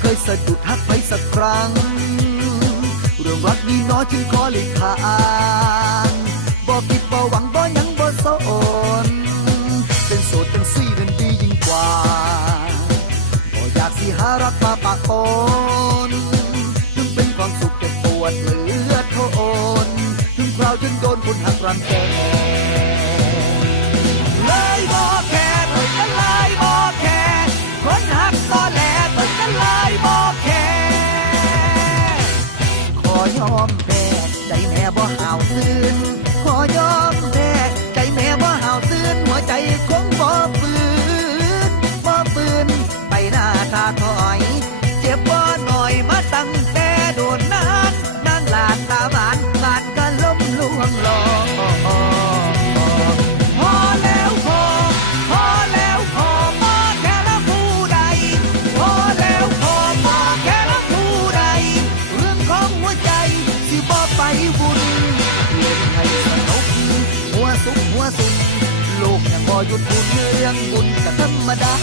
เคยสะดุดหักไปสักครั้ง เรื่องรักนี้น้อยจึงขอหลีกทางบ่คิดบ่หวังบ่ยังบ่สนเป็นโสดเป็นซี่นั้นดียิ่งกว่าบ่อยากสิหารักมาปะปนถึงเป็นความสุขแต่ปวดเหลือทนถึงคราวจนโดนคนหักรังแกเลยบ่แค บ่ หยุดบุญเรื่องบุญก็ธรรมดา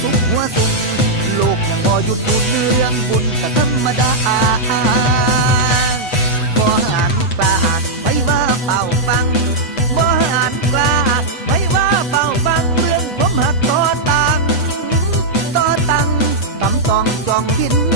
สุขหัวสุขโลกยังบ่หยุดบุญเรื่องบุญก็ธรรมดาบ่หันกล้าไม่ว่าเป่าฟังบ่หันกล้าไม่ว่าเป่าฟังเรื่องผมหักต่อตังต่อตังตำตองจองกิน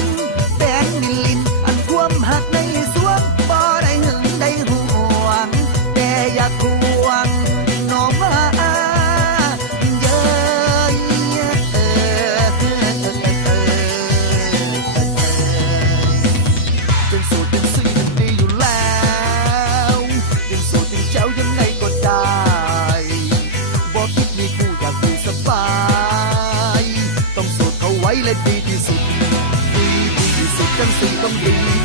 เป็นสูตรเป็นสีนั้นดีอยู่แล้วยังโสดยังเจ้ายังไงก็ได้บอกคิดมีคู่อยากอยู่สบาย ต้องสูตรเขาไว้และดีที่สุด ดีที่สุดจังสิต้องดี